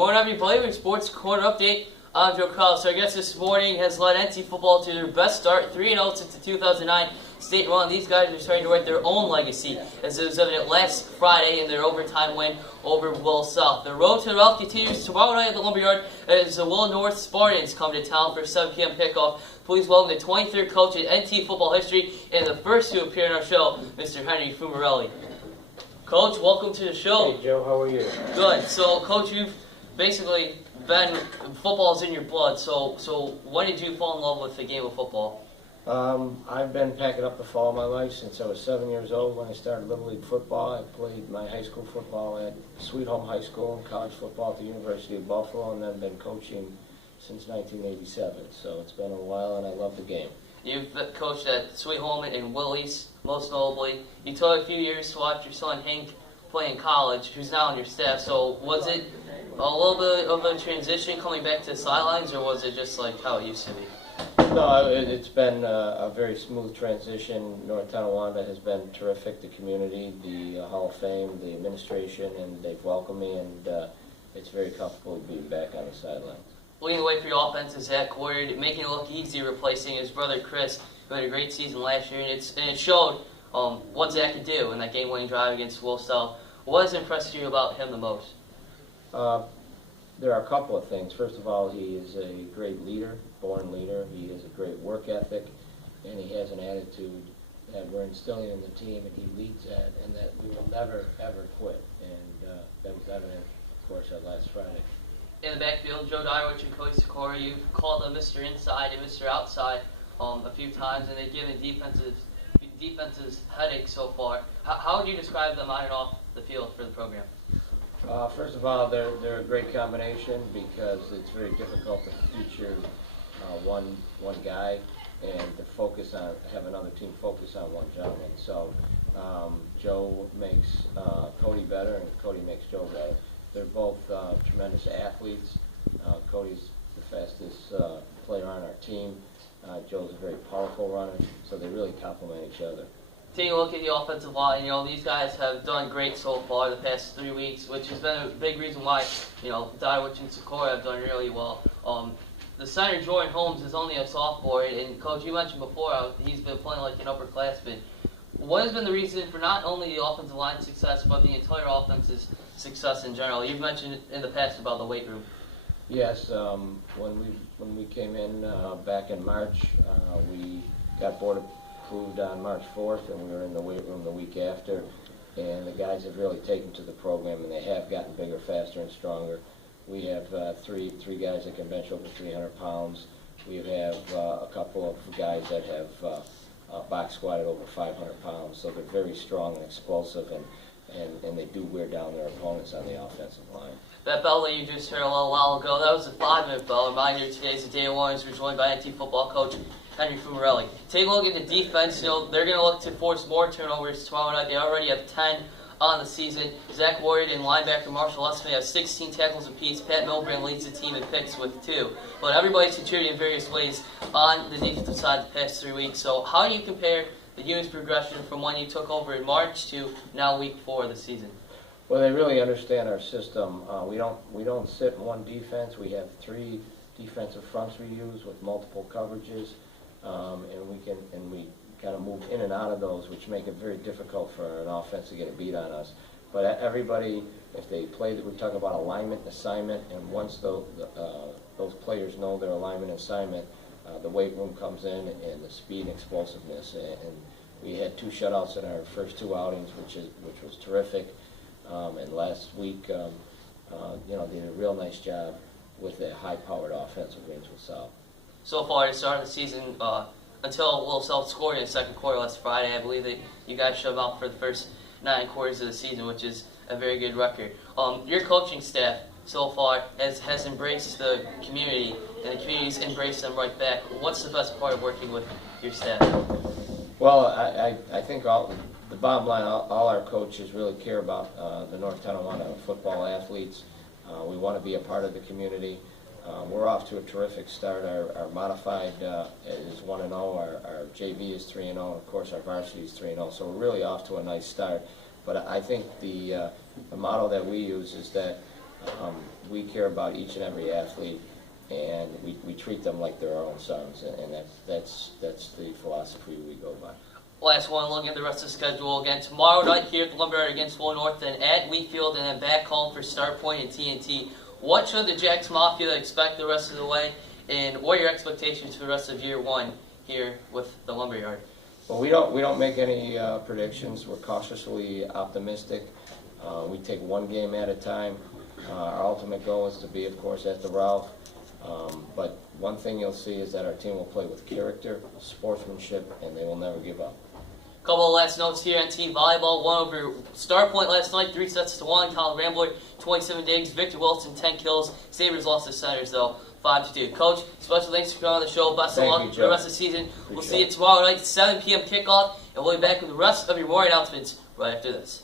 morning, everybody. With Sports Corner Update, I'm Joe Kraus. Our guest this morning has led NC football to their best start, 3-0 since the 2009 state run. These guys are starting to write their own legacy, as it was evident last Friday in their overtime win over Will South. The road to the Ralph continues tomorrow night at the Lumberyard as the Will North Spartans come to town for a 7 p.m. kickoff. Please welcome the 23rd coach in NC football history and the first to appear on our show, Mr. Henry Fumerelle. Coach, welcome to the show. Hey Joe, how are you? Good. So, Coach, you've basically been, football's in your blood, so when did you fall in love with the game of football? I've been packing up the fall of my life since I was 7 years old when I started Little League football. I played my high school football at Sweet Home High School and college football at the University of Buffalo, and then been coaching since 1987. So it's been a while, and I love the game. You've coached at Sweet Home and Willie's, most notably. You took a few years to watch your son Hank play in college, who's now on your staff. So was it a little bit of a transition coming back to the sidelines, or was it just like how it used to be? No, it's been a very smooth transition. North Tonawanda has been terrific. The community, the Hall of Fame, the administration, and they've welcomed me, and it's very comfortable being back on the sidelines. Leading the way for your offense is Zach Ward, making it look easy, replacing his brother Chris, who had a great season last year, and it showed what Zach could do in that game-winning drive against Will South. What has impressed you about him the most? There are a couple of things. First of all, he is a great leader, born leader. He has a great work ethic, and he has an attitude that we're instilling in the team, and he leads that, and that we will never, ever quit. And that was evident, of course, at last Friday. In the backfield, Joe Dyrwich and Cody Sikora, you've called them Mr. Inside and Mr. Outside a few times, and they've given defenses headaches so far. How would you describe them on and off the field for the program? First of all, they're a great combination because it's very difficult to feature one guy and to focus on have another team focus on one gentleman. So Joe makes Cody better, and Cody makes Joe better. They're both tremendous athletes. Cody's the fastest player on our team. Joe's a very powerful runner, so they really complement each other. Taking a look at the offensive line, these guys have done great so far the past 3 weeks, which has been a big reason why, Dyrwich and Sikora have done really well. The center, Jordan Holmes, is only a sophomore, and Coach, you mentioned before, he's been playing like an upperclassman. What has been the reason for not only the offensive line success, but the entire offense's success in general? You've mentioned in the past about the weight room. Yes, when we came in back in March, we got board approved on March 4th, and we were in the weight room the week after. And the guys have really taken to the program, and they have gotten bigger, faster, and stronger. We have three guys that can bench over 300 pounds. We have a couple of guys that have box squatted over 500 pounds. So they're very strong and explosive, and they do wear down their opponents on the offensive line. That bell that you just heard a little while ago, that was a 5-minute bell. Reminder, today's the day of Warriors. We're joined by NT football coach Henry Fumerelle. Take a look at the defense. They're going to look to force more turnovers tomorrow night. They already have 10 on the season. Zach Ward and linebacker Marshall Esme have 16 tackles apiece. Pat Milbrand leads the team in picks with 2. But everybody's contributing in various ways on the defensive side the past 3 weeks. So how do you compare the unit's progression from when you took over in March to now week 4 of the season? Well, they really understand our system. We don't sit in one defense. We have 3 defensive fronts we use with multiple coverages, and we kind of move in and out of those, which make it very difficult for an offense to get a beat on us. But everybody, if they play, we talk about alignment and assignment, and once those players know their alignment and assignment, the weight room comes in, and the speed and explosiveness. And we had 2 shutouts in our first 2 outings, which was terrific. And last week, they did a real nice job with a high-powered offense of Williamsville South. So far, at the start of the season, until Will South scored in the second quarter last Friday, I believe that you guys showed out for the first 9 quarters of the season, which is a very good record. Your coaching staff so far has embraced the community, and the community's embraced them right back. What's the best part of working with your staff? Well, I think the bottom line, all our coaches really care about the North Tonawanda football athletes. We want to be a part of the community. We're off to a terrific start. Our modified is 1-0. Our JV is 3-0. Of course, our varsity is 3-0. So we're really off to a nice start. But I think the motto that we use is that We care about each and every athlete, and we treat them like they're our own sons, and that's the philosophy we go by. Last one, looking at the rest of the schedule again. Tomorrow night here at the Lumberyard against Full North, then at Wheatfield, and then back home for Start Point and TNT. What should the Jacks Mafia expect the rest of the way, and what are your expectations for the rest of year one here with the Lumberyard? Well, we don't make any predictions. We're cautiously optimistic. We take one game at a time. Our ultimate goal is to be, of course, at the Ralph. But one thing you'll see is that our team will play with character, sportsmanship, and they will never give up. Couple of last notes here on team volleyball. Won over Start Point last night, 3-1. Colin Rambler, 27 digs. Victor Wilson, 10 kills. Sabres lost the Senators, though, 5-2. Coach, special thanks for coming on the show. Best of luck for the rest of the season. We'll see you tomorrow night, 7 p.m. kickoff, and we'll be back with the rest of your morning announcements right after this.